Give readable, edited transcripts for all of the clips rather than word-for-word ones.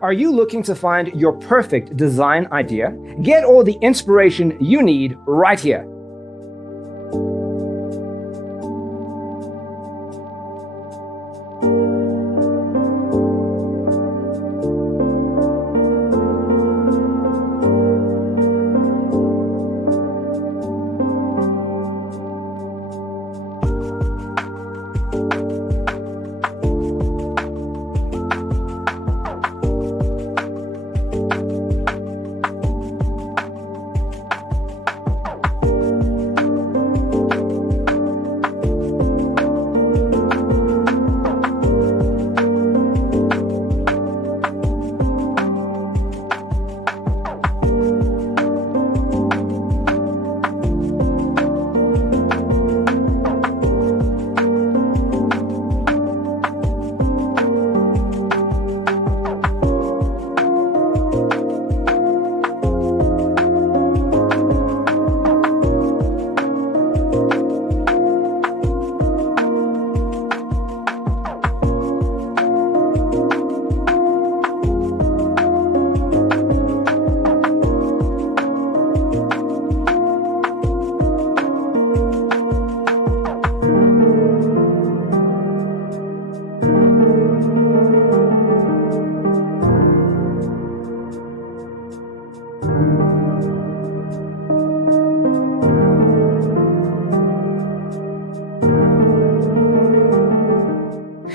Are you looking to find your perfect design idea? Get all the inspiration you need right here.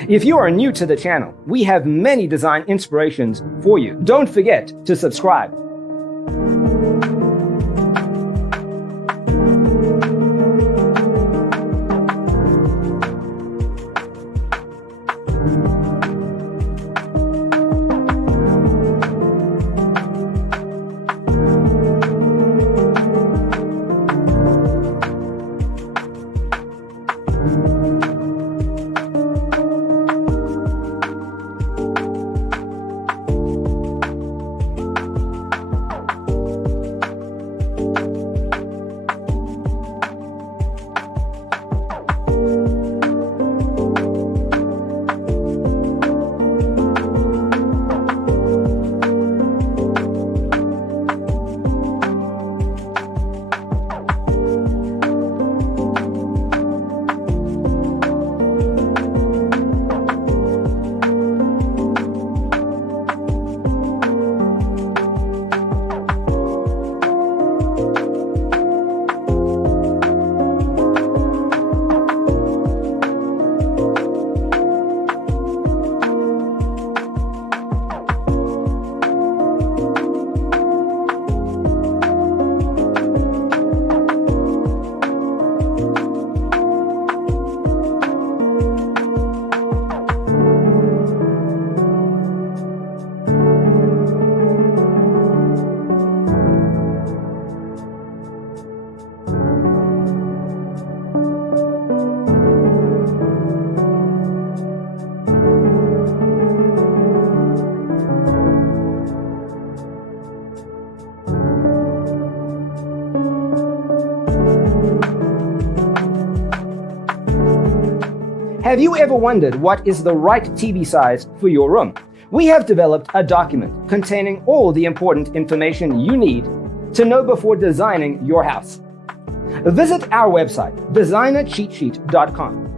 If you are new to the channel, we have many design inspirations for you. Don't forget to subscribe. Have you ever wondered what is the right TV size for your room? We have developed a document containing all the important information you need to know before designing your house. Visit our website, designercheatsheet.com.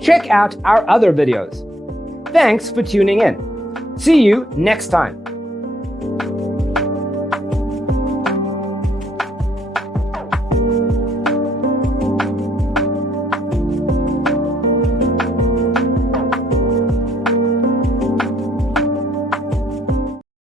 Check out our other videos. Thanks for tuning in. See you next time.